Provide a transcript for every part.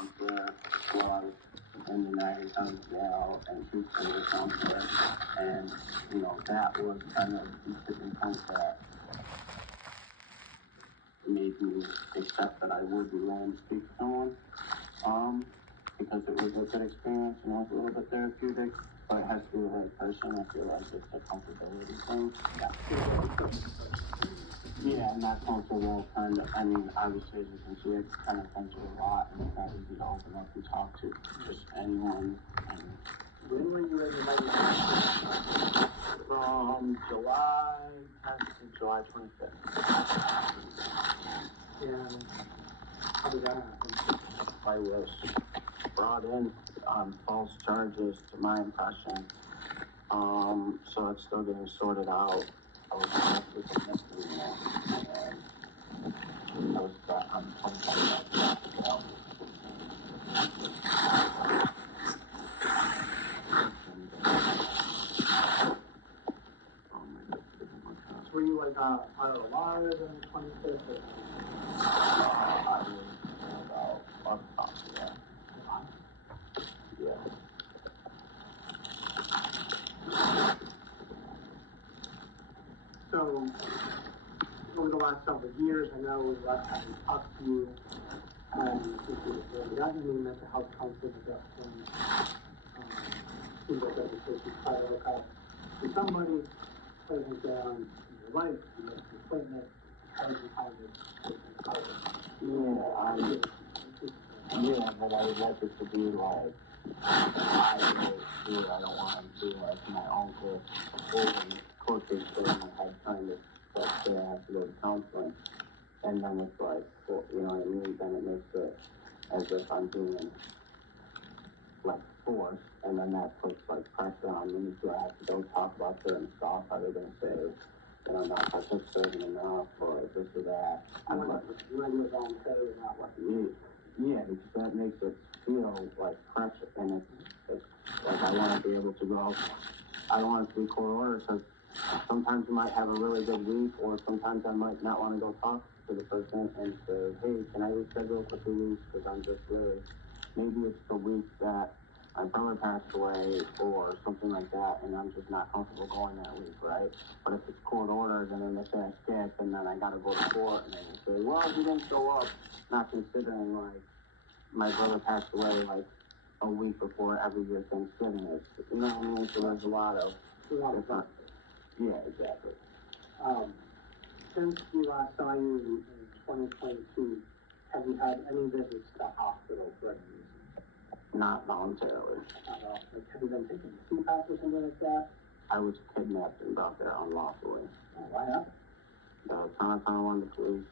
counselor was in the night on jail, and she was a counselor, and that was kind of the tipping point that made me accept that I would be willing to speak to someone, because it was a good experience and it was a little bit therapeutic, but it has to be the right person. I feel like it's a comfortability thing. Yeah, and that's also kind of, obviously, as you can see, it's kind of ventured a lot, and it's not easy to open up and talk to just anyone. When were you in the night? From July 10th to July 25th. And how did that happen? I was brought in on false charges, to my impression. So it's still getting sorted out. I was arrested for misdemeanor, and I was on 25 jail. So were you like on a lot of the 25th? I was about yeah. Yeah. So, over the last several years, I know the last time we talked to you, you got any mental health counseling at that point. Seems like that was supposed to try to look up for somebody present down in your life, you make an appointment, how did you kind Yeah, but I would like it to be like, I don't want to do like my uncle holding court case in my head kind of stuff, so I have to go to counseling. And then it's like, well, you know what I mean? Then it makes it as if I'm being like forced, and then that puts like pressure on me. Do I have to go talk about certain stuff? Are they going to say that I'm not participating enough, or this or that? I'm like, yeah, because that makes it feel like pressure, and it's like I want to be able to go. I don't want to see court orders, because sometimes you might have a really good week, or sometimes I might not want to go talk to the person and say, hey, can I reschedule for 2 weeks, because I'm just really, maybe it's the week that my brother passed away or something like that, and I'm just not comfortable going that week, right? But if it's court orders and then they say I skipped, and then I got to go to court, and they say, well, he didn't show up, not considering like my brother passed away like a week before every year Thanksgiving is. You know what I mean? So there's a lot of different. Yeah, exactly. Since we last saw you in 2022, have you had any visits to the hospital for any reason? Not voluntarily. Like, have you been taking CPAP or something like that? I was kidnapped and brought there unlawfully. Oh, why not? The Tonawanda police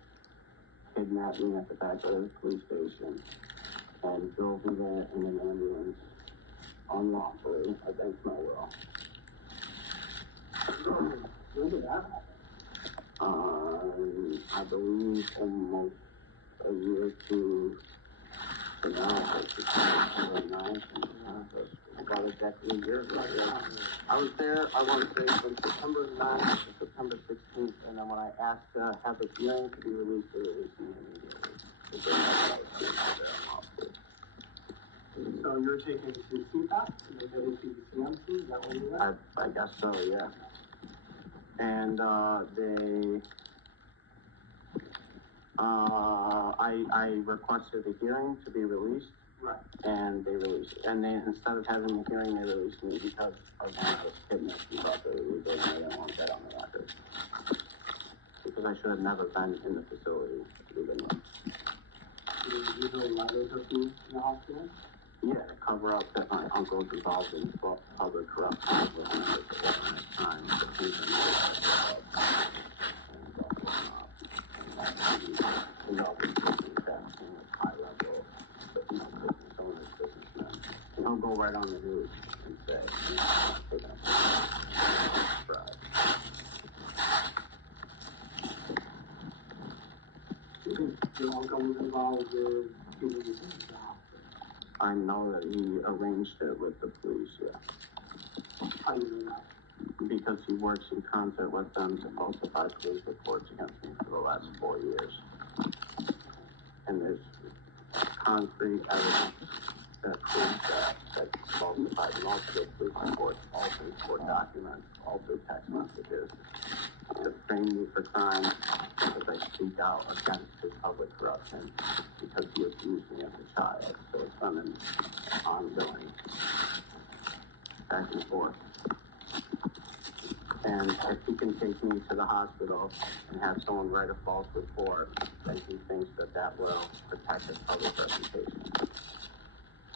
kidnapped me at the back of the police station and drove me there in an ambulance unlawfully against my will. When did that happen? I believe almost a year or two from now, like September 9th, about exactly a year ago. I was there, I want to say, from September 9th to September 16th, and then when I asked to have the hearing to be released, they released me immediately. So you're taking some CPAP and then getting to the CMC? Is that what you got? I guess so, yeah. And I requested a hearing to be released. Right. And they released it. And they, instead of having a hearing, they released me because of when I was kidnapped and brought there illegally, and I didn't want that on the record. Because I should have never been in the facility to begin with. Do you usually let those of you in the hospital? Yeah, to cover up that my uncle's involved in public corruption with members of organized crime, the prison, and also trafficking with high level, business owners, businessmen. And he'll go right on the news and say, taking a bribe. Your uncle was involved with giving you the hospital? I know that he arranged it with the police, yeah. How do you know that? Because he works in concert with them to falsify police reports against me for the last 4 years. And there's concrete evidence that proves that falsified multiple police reports, altered court documents, altered text messages, to frame me for crimes because I speak out against his public corruption because he abused me as a child. So it's been an ongoing back and forth. And if he can take me to the hospital and have someone write a false report, then he thinks that that will protect his public reputation.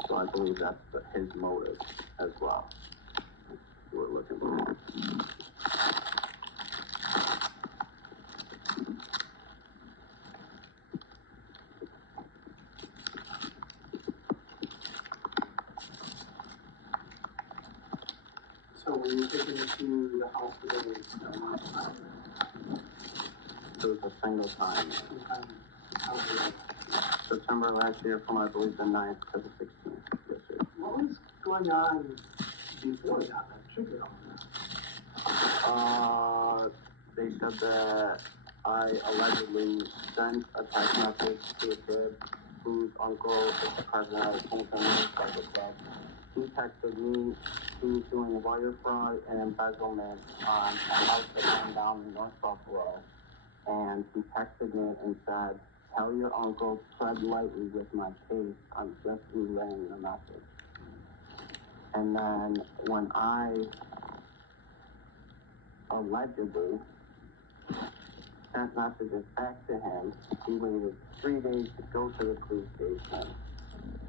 So I believe that's his motive as well. We're looking for. So when you take him to the hospital, It was a single time. September last year from I believe the 9th to the 16th. Yes, sir. what was going on before that triggered all that? They said that I allegedly sent a text message to a kid whose uncle is the president of the Kingston Motorcycle Club. He texted me he was doing wire fraud and embezzlement on a house that went down in North Buffalo. And he texted me and said, "Tell your uncle, tread lightly with my case. I'm just relaying the message." And then when I allegedly sent messages back to him, he waited 3 days to go to the police station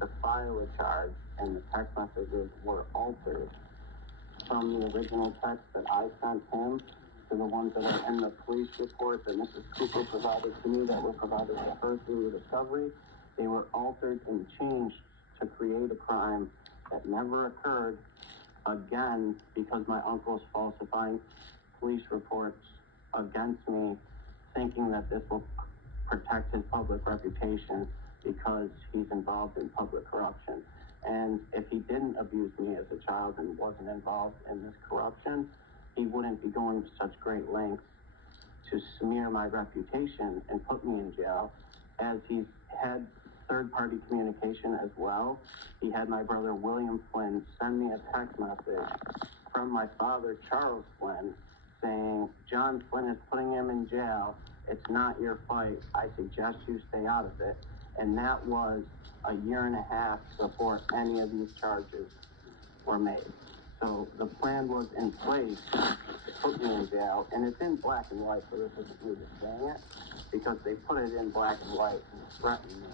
to file a charge, and the text messages were altered from the original text that I sent him to the ones that are in the police report that Mrs. Cooper provided to me that were provided to her through the discovery. They were altered and changed to create a crime that never occurred, again, because my uncle's falsifying police reports against me, thinking that this will protect his public reputation because he's involved in public corruption. And if he didn't abuse me as a child and wasn't involved in this corruption, he wouldn't be going to such great lengths to smear my reputation and put me in jail, as he's had third-party communication as well. He had my brother William Flynn send me a text message from my father, Charles Flynn, saying, "John Flynn is putting him in jail. It's not your fight. I suggest you stay out of it." And that was a year and a half before any of these charges were made. So the plan was in place to put me in jail, and it's in black and white, so this isn't me just saying it, because they put it in black and white and threatened me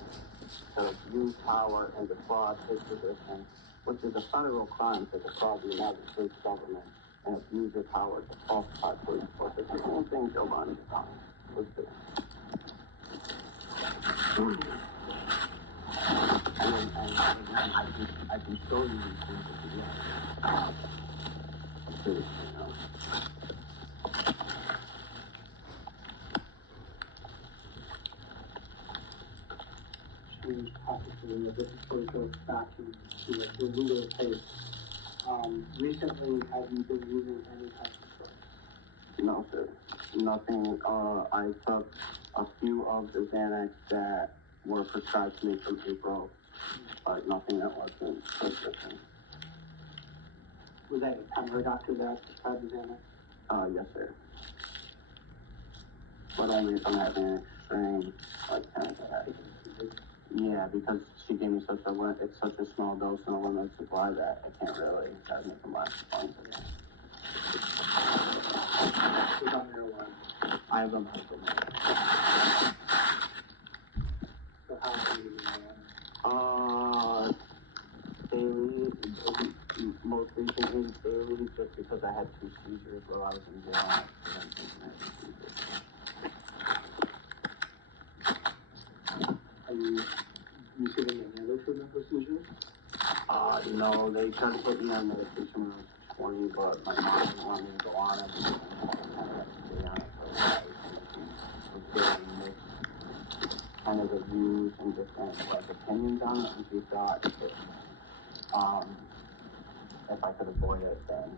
to use power and defraud his position, which is a federal crime to defraud the United States government and abuse their power to falsify police reports. It's the same thing Joe Biden has done. Let's do it. And I can show you these things if you want. You know. Change topic a little bit before we go back to the legal case. Recently, have you been using any type of drugs? No, sir. Nothing. I took a few of the Xanax that were prescribed to me from April, but nothing that wasn't prescription. Was that your primary doctor that prescribed the Xanax? Yes, sir. But only if I'm having an extreme, like, kind of headache. Yeah, because she gave me it's such a small dose and a limited supply that I can't really make a much fun for it. Was on marijuana? I have a medical man. So how often do you use marijuana? Daily, most recently daily, just because I had 2 seizures while I was in jail. Are you receiving any other treatment for seizures? No, they tried to put me on medication when I was 20, but my mom didn't want me to go on it. And I had to stay on it, so I was getting mixed kind of reviews and different, like, opinions on it, and she thought if I could avoid it, then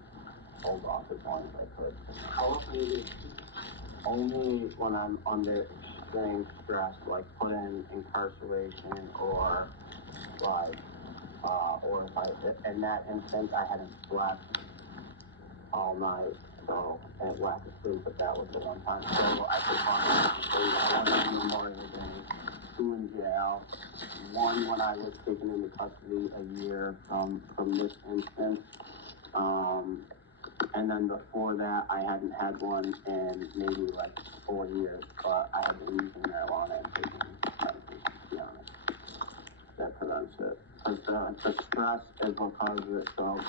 hold off as long as I could. How often do you use? Only when I'm under extreme stress, like put in incarceration or like, or if in that instance, I hadn't slept all night, so and lack of sleep, but that was the one time. So I could find one on Memorial Day, 2 in jail, one when I was taken into custody a year from this instance. And then before that, I hadn't had one in maybe like 4 years, but I had been using marijuana and taking medication, to be honest. That prevents it. Because the stress is what causes it, so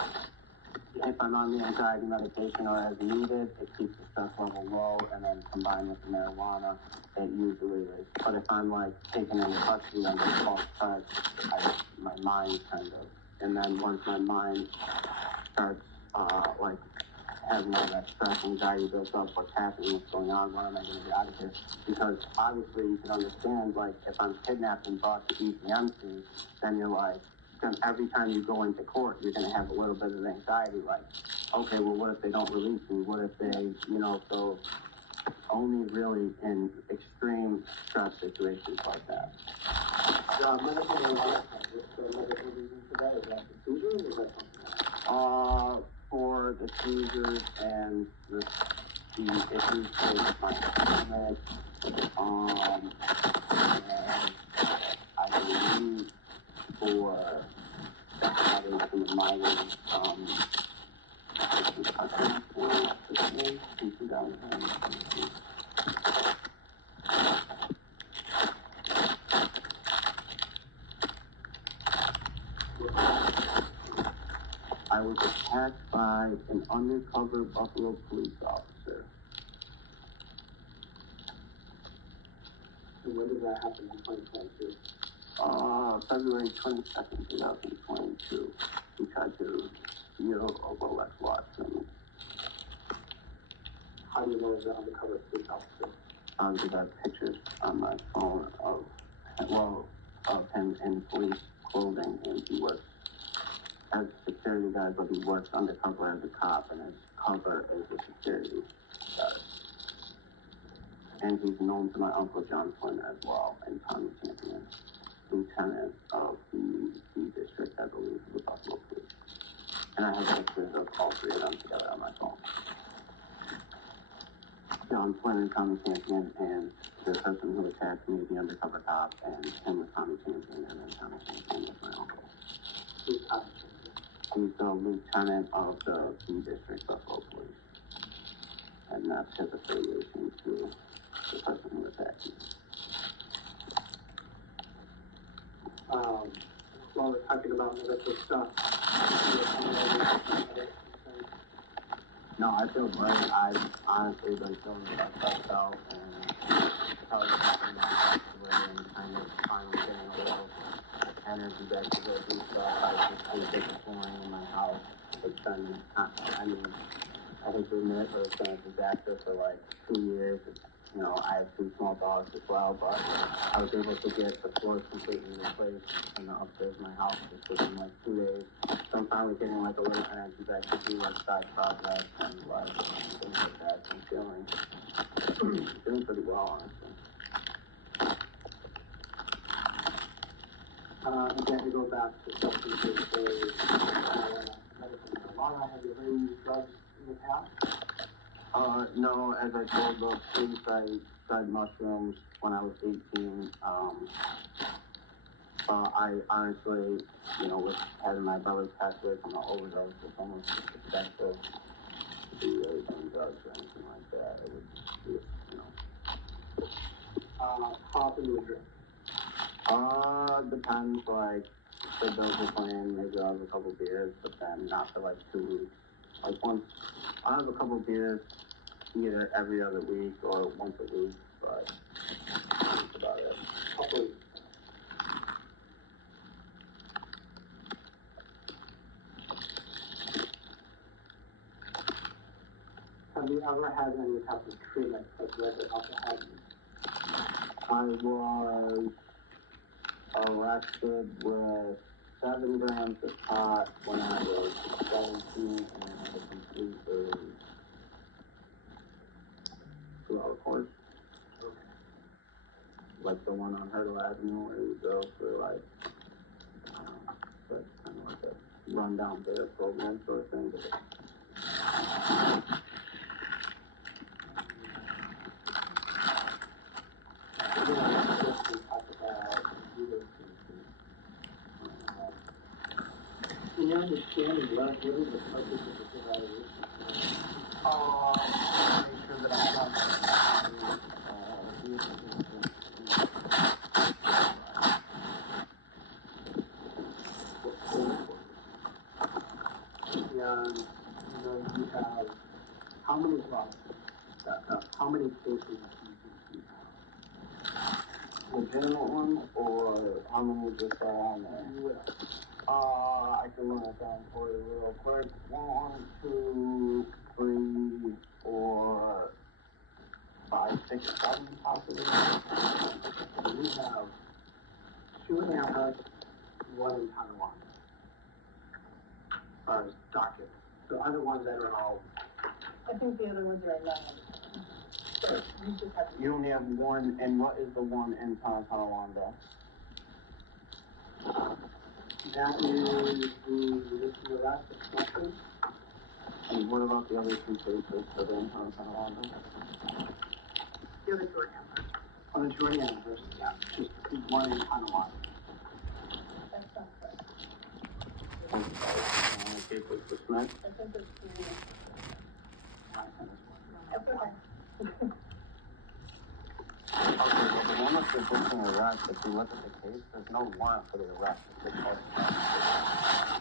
if I'm on the anxiety medication or as needed, it keeps the stress level low, and then combined with the marijuana, it usually is. But if I'm like taken into custody under false charge, my mind kind of, and then once my mind starts like having all that stress, anxiety built up, what's happening, what's going on, when am I going to get out of here? Because obviously you can understand, like, if I'm kidnapped and brought to ECMC, then you're like, then every time you go into court, you're going to have a little bit of anxiety, like, okay, well, what if they don't release me? What if they, so only really in extreme stress situations like that. Medical marijuana, what's the medical reason for that? Is that the seizure or is that something else? For the seizures and the issues with my stomach, and I believe for the headache and the migraine, I was attacked by an undercover Buffalo police officer. And when did that happen in 2022? February 22nd, 2022. He tried to steal a Rolex watch from me. How do you know the undercover police officer? Because I have pictures on my phone of him in police clothing, and he works as a security guard, but he works undercover as a cop, and his cover is a security guard. And he's known to my Uncle John Flynn as well, and Tommy Champion, lieutenant of the district, I believe, of the Buffalo Police. And I have pictures of all three of them together on my phone. John Flynn and Tommy Champion, and the person who attacked me, the undercover cop, and him with Tommy Champion, and then Tommy Champion is my uncle. Who's Tommy Champion? He's the lieutenant of the B District Buffalo Police. And that's his affiliation to the person who attacked me. While we're talking about medical stuff, No, I feel great. I've honestly been feeling myself and probably something like and kind of finally getting a little energy back to go do stuff. I just did this morning in my house. It's been, I hate to admit it, but it's been a disaster for like 2 years. I have 2 small dogs as well, but I was able to get the floors completely replaced in the upstairs of my house just within like 2 days. So I'm finally getting like a little energy back to do like side progress and like things like that. So I'm feeling pretty well, honestly. again, to go back to substances, so, medical marijuana, have you ever used drugs in the past? No, as I told the police, I tried mushrooms when I was 18. I honestly, with having my brother pass away from an overdose, it's almost disrespectful to be really doing drugs or anything like that. It would just be, How often do you drink? Depends, like, the bills are playing, maybe I'll have a couple beers, but then not for like 2 weeks. Like I'll have a couple beers either every other week or once a week, but that's about it. Couple weeks. Have you ever had any type of treatment, like regular alcohol use? I was arrested with 7 grams of pot when I was 17 and I had a complete 2-hour course. Okay. like the one on Hurdle Avenue where you go for like, that's kind of like a rundown bear program sort of thing. Can you understand what is the purpose of this evaluation? Make sure that I have, and, you have, how many drugs, how many cases do you have? Legitimate ones, or how many just are on there? I can run it down for you real quick. 1, 2, 3, 4, 5, 6, 7, possibly. We have 2 Amherst, 1 in Taiwan. As far as docket. The other ones that are all. I think the other ones are at 9. So you just have to. You only have 1, and what is the one in Tonawanda? That is the last discussion. And what about the other 2 cases that are in Tonawanda? The other 2 are Amherst. Other 2 are Amherst, yeah. Just 1 in Taiwan. That's not correct. Case was dismissed. I think there's 3. That's okay. Okay, well, the one that's resisting arrest, if you look at the case, there's no warrant for the arrest.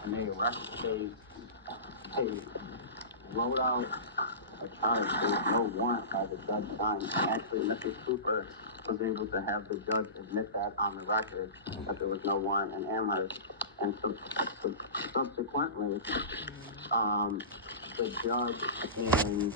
And they they wrote out a charge. There's no warrant by the judge signed. And actually, Mr. Cooper was able to have the judge admit that on the record, that there was no warrant in Amherst. And subsequently, the judge in